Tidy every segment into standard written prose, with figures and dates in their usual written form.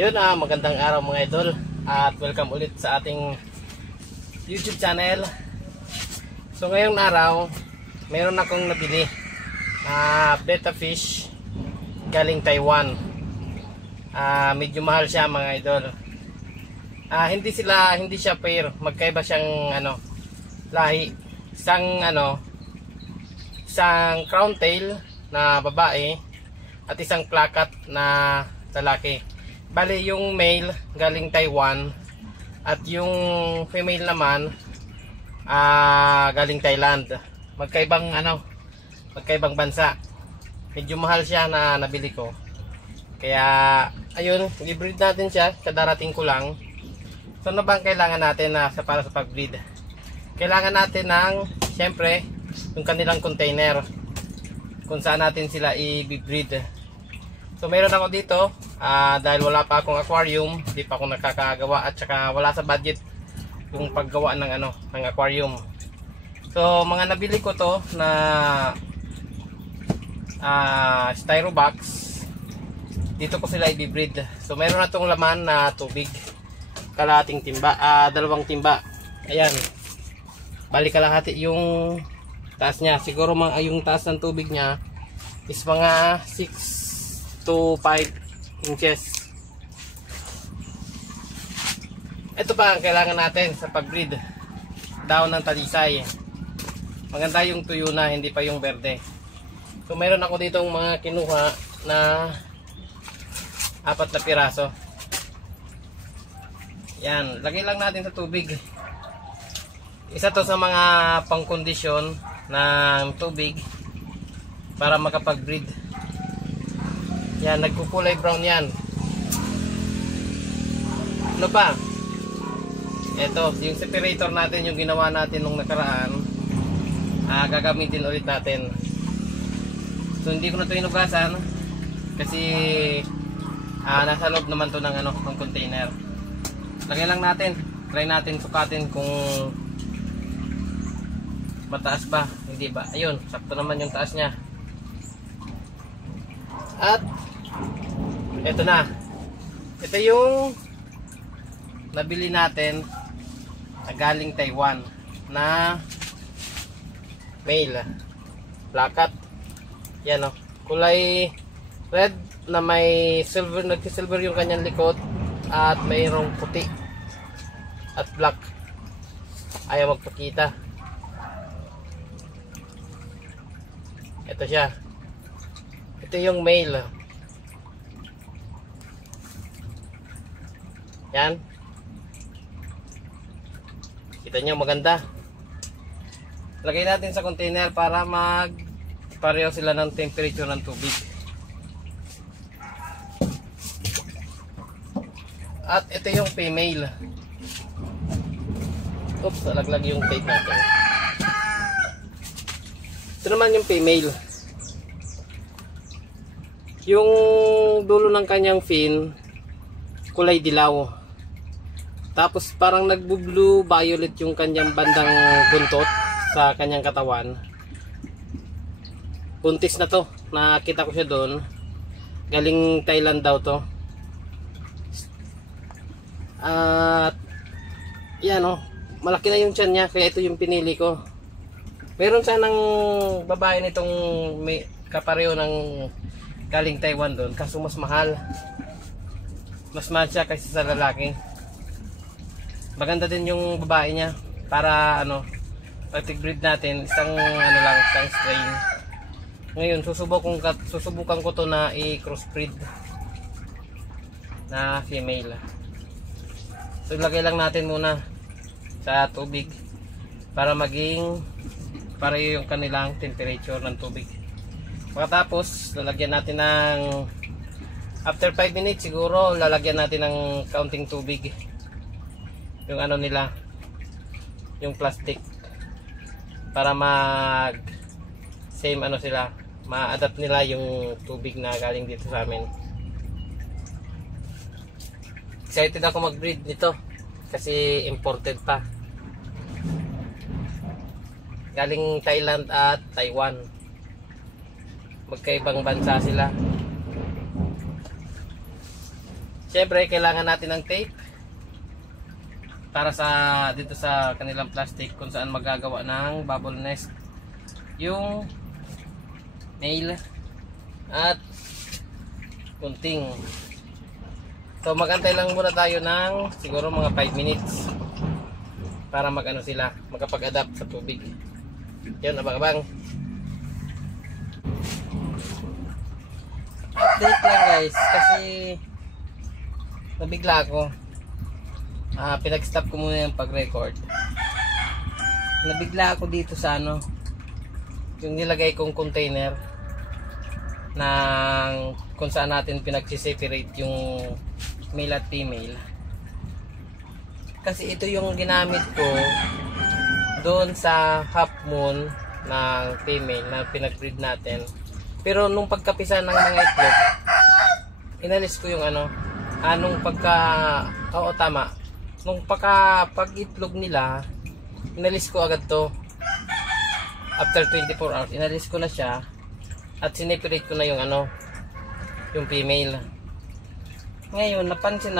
Yun, magandang araw mga idol at welcome ulit sa ating YouTube channel. So ngayong araw, meron akong nabili na betta fish galing Taiwan. Medyo mahal siya mga idol. Hindi siya pair, magkaiba siyang lahi. Isang crown tail na babae at isang plakat na lalaki. Bali yung male galing Taiwan at yung female naman galing Thailand. Magkaibang bansa. Medyo mahal siya na nabili ko. Kaya ayun, i-breed natin siya, kadarating ko lang. So ano bang kailangan natin para sa pag-breed? Kailangan natin ng syempre yung kanilang container kung saan natin sila i-breed. So meron ako dito dahil wala pa akong aquarium, hindi pa ako nakakagawa at saka wala sa budget yung paggawa ng aquarium. So mga nabili ko to na styro box. Dito ko sila i-breed. So meron na tong laman na tubig. Kalahating timba, dalawang timba. Ayan. Balik kalahati yung taas niya. Siguro yung taas ng tubig niya is mga 6 to 5 inches. Ito pa ang kailangan natin sa pag-breed. Daon ng talisay. Maganda yung tuyo na, hindi pa yung berde. So mayroon ako ditong mga kinuha na 4 na piraso. Yan, lagay lang natin sa tubig. Isa to sa mga pangkondisyon ng tubig para makapag-breed. Yan, nagkukulay brown yan. Ano pa? Ito, yung separator natin, yung ginawa natin nung nakaraan, gagamitin ulit natin. So hindi ko na ito inugasan kasi nasa loob naman to ng container. Lagay lang natin, try natin sukatin kung mataas ba, hindi ba. Ayun, sakto naman yung taas niya. At ito na. Ito yung nabili natin na galing Taiwan na male plakat. Yan kulay red na may silver, nagsi-silver yung kanyang likod at mayroong puti at black. Ayaw magpakita. Ito siya. Ito yung male. Yan. Kita nyo, maganda. Lagay natin sa container para pareho sila ng temperature ng tubig. At ito yung female. Oops, nalaglag yung tape natin. Ito naman yung female. Yung dulo ng kanyang fin kulay dilaw. Tapos parang nagbo-blue violet yung kanyang bandang buntot sa kanyang katawan. Buntis na to. Nakita ko siya doon. Galing Thailand daw to. At yan malaki na yung tiyan niya, kaya ito yung pinili ko. Meron sanang babae nitong may kapareho ng galing Taiwan doon, kaso mas mahal. Mas mahal siya kaysa sa lalaki. Maganda din yung babae niya para pag-breed natin isang isang strain. Ngayon susubukan ko to na i-crossbreed na female. So ilagay lang natin muna sa tubig para maging pareho yung kanilang temperature ng tubig. Pagkatapos lalagyan natin ng after 5 minutes siguro, lalagyan natin ng kaunting tubig yung nila, yung plastic, para same sila, ma-adapt nila yung tubig na galing dito sa amin. Excited ako mag-breed nito kasi imported pa, galing Thailand at Taiwan. Magkaibang bansa sila. Siyempre, kailangan natin ng tape para sa dito sa kanilang plastic kung saan magagawa ng bubble nest yung nail at kunting. So magantay lang muna tayo ng siguro mga 5 minutes para magano sila, magkapag-adapt sa tubig. Yun, abang-abang. Update lang guys, kasi nabigla ako. Pinag-stop ko muna yung pag-record. Nabigla ako dito sa ano, yung nilagay kong container ng kung saan natin pinag-separate yung male at female. Kasi ito yung ginamit ko doon sa half moon ng female na pinag-breed natin. Pero nung pagkapisa ng mga itlog, inalis ko yung ano, nung pagka, oo tama, nung pag-itlog nila, inalis ko agad to. After 24 hours, inalis ko na siya at sineparate ko na yung ano, yung female. Ngayon,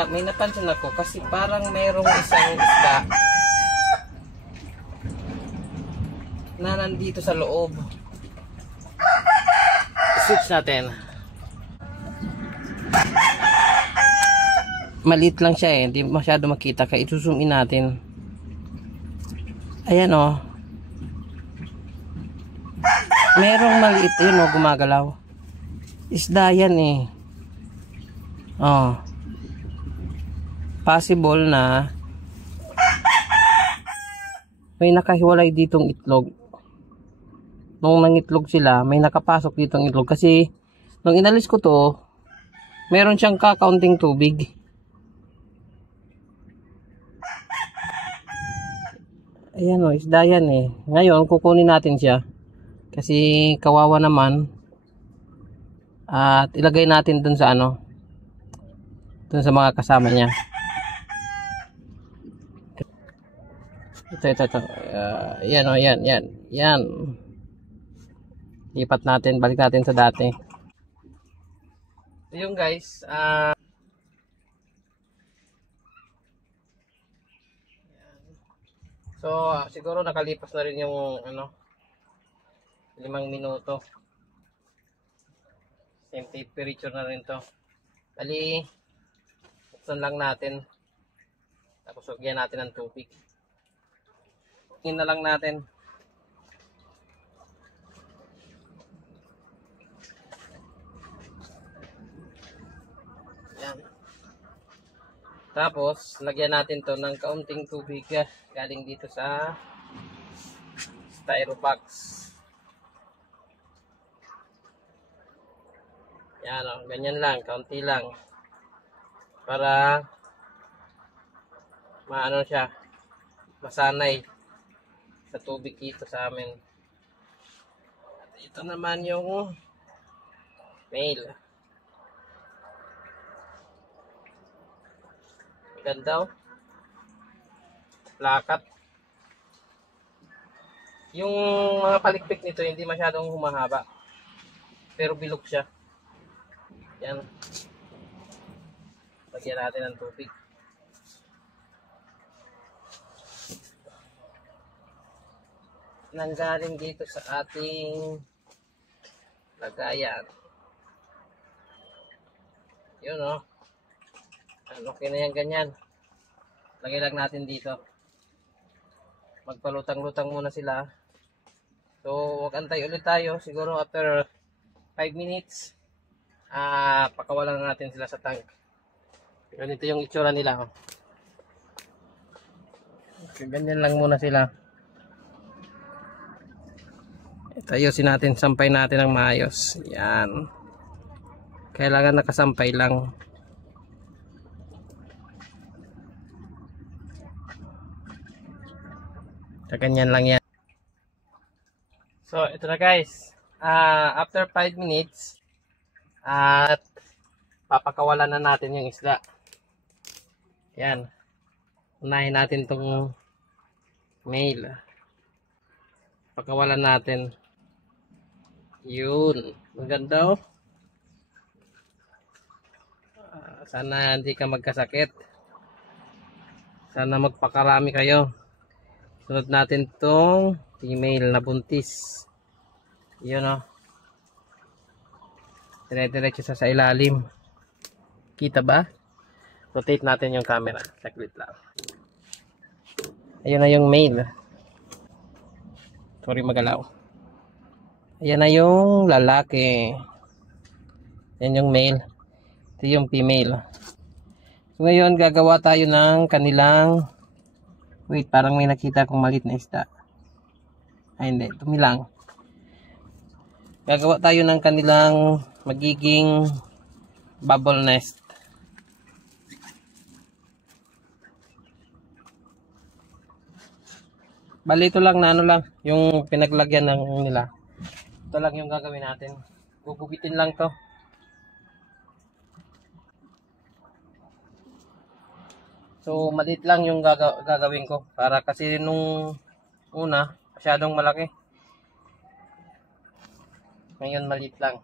may napansin ako kasi parang merong isang isda na nandito sa loob. Switch natin. Maliit lang siya hindi masyado makita kaya ito-zoom in natin. Ayan oh. Merong maliit yun oh, gumagalaw. Isda yan eh. Oh. Possible na may nakahiwalay ditong itlog. Nung nangitlog sila, may nakapasok ditong itlog kasi nung inalis ko to, meron siyang kakaunting tubig. Ayan o, isda yan eh. Ngayon, kukunin natin siya. Kasi kawawa naman. At ilagay natin dun sa ano. Dun sa mga kasama niya. Ito. Yan o, yan. Lipat natin, balik natin sa dati. Yung guys, so siguro nakalipas na rin yung ano 5 minuto. Same temperature na rin to. Bali, buksan lang natin. Tapos lagyan natin ng tubig. Tingin na lang natin. Yan. Tapos, lagyan natin to ng kaunting tubig galing dito sa styrobox. Yan o, ganyan lang, kaunti lang. Para maano siya, masanay sa tubig dito sa amin. At ito naman yung male. Ganda oh. Plakat. Yung mga palikpik nito hindi masyadong humahaba. Pero bilog siya. Yan. Lagyan natin ng tubig. Nanggaling dito sa ating lagayan. Yun oh. Okay na yan ganyan. Lagay lang natin dito. Magpalutang-lutang muna sila. So, mag-antay ulit tayo. Siguro after 5 minutes, pakawalan na natin sila sa tank. Ganito yung itsura nila. Oh. Okay, ganyan lang muna sila. Ayusin natin, sampay natin ng maayos. Yan. Kailangan nakasampay lang. Ganyan lang yan. So, ito na guys. After 5 minutes, at papakawalan na natin yung isda. Yan. Unahin natin tong male. Pakawalan natin. Yun. Maganda oh. Sana hindi ka magkasakit. Sana magpakarami kayo. Sunod natin tong female na buntis. Yun o. Dire-diretso sa ilalim. Kita ba? Rotate natin yung camera. Saglit lang. Ayun na yung male. Sorry magalaw. Ayan na yung lalaki. Yan yung male. Ito yung female. So ngayon gagawa tayo ng kanilang, wait, parang may nakita akong maliit na isda. Ay hindi, tumilang. Gagawa tayo ng kanilang magiging bubble nest. Bali ito lang na ano lang, yung pinaglagyan ng nila. Ito lang yung gagawin natin. Gugupitin lang to. So maliit lang yung gagawin ko. Para kasi nung una, masyadong malaki. Ngayon maliit lang.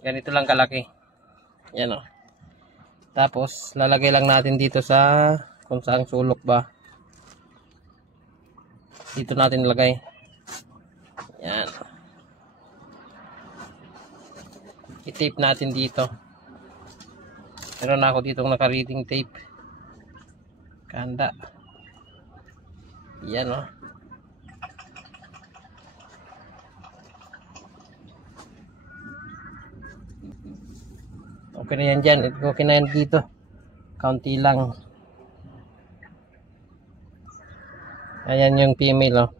Ganito lang kalaki. Yan o. Tapos lalagay lang natin dito sa kung saang sulok ba. Dito natin ilagay. Yan. I-tape natin dito. Meron na ako ditong naka-reading tape. Kanda. Yan o. Okay na yan dyan. Okay na yan dito. Kaunti lang. Ayan yung female oh.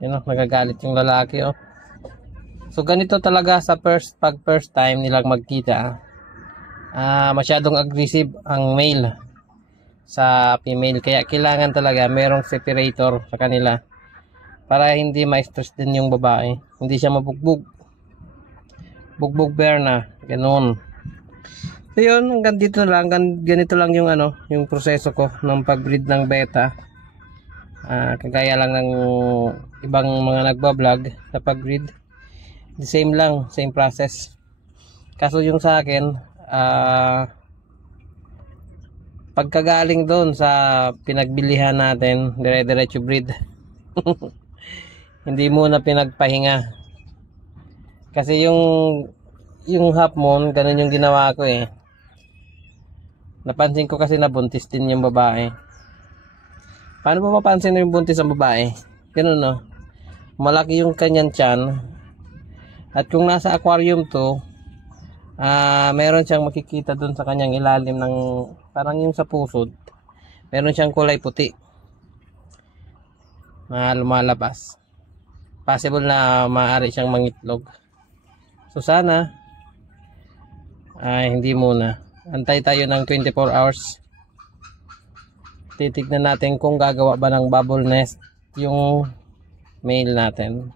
Yan oh, nagagalit yung lalaki oh. So ganito talaga sa pag first time nilang magkita. Masyadong aggressive ang male sa female. Kaya kailangan talaga merong separator sa kanila. Para hindi ma-stress din yung babae. Hindi siya mabugbog. Bugbog bear na, ganoon. So yun, hanggang dito lang, ganito lang yung ano, yung proseso ko ng pag-breed ng beta. Kagaya lang ng ibang mga nagba-vlog sa pag-breed. The same lang, same process. Kaso yung sa akin, pagkagaling doon sa pinagbilihan natin, dire-diretso breed. Hindi muna pinagpahinga. Kasi yung half moon, ganun yung ginawa ko eh. Napansin ko kasi nabuntis din yung babae. Paano ba mapansin na yung buntis ang babae? Ganun no. Malaki yung kanyang tiyan. At kung nasa aquarium to, meron siyang makikita dun sa kanyang ilalim ng, parang yung sa pusod. Meron siyang kulay puti na lumalabas. Possible na maaari siyang mangitlog. So sana hindi muna. Antay tayo ng 24 hours. Titignan natin kung gagawa ba ng bubble nest yung male natin.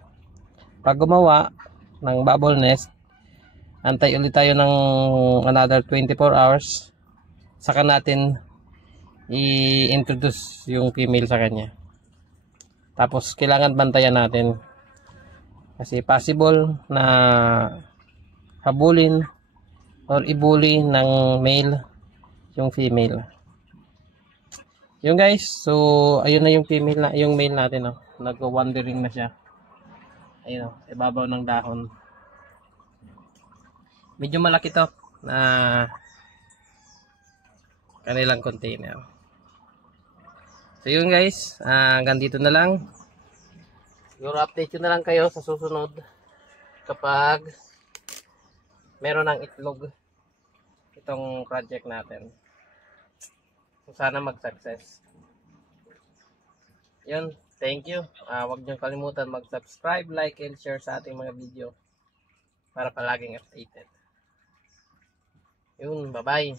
Pag gumawa ng bubble nest, antay ulit tayo ng another 24 hours. Saka natin i-introduce yung female sa kanya. Tapos kailangan bantayan natin. Kasi possible na habulin or ibuli ng male yung female. Yun guys, so ayun na yung female na, yung male natin oh. Nag-wandering na siya. Ayun oh, ibabaw ng dahon. Medyo malaki to na kanilang container. So yun guys, hanggang dito na lang. Siguro update ko na lang kayo sa susunod kapag meron ng itlog itong project natin. So sana mag-success. Yun, thank you. Huwag niyong kalimutan mag-subscribe, like, and share sa ating mga video para palaging updated. Yun, bye-bye.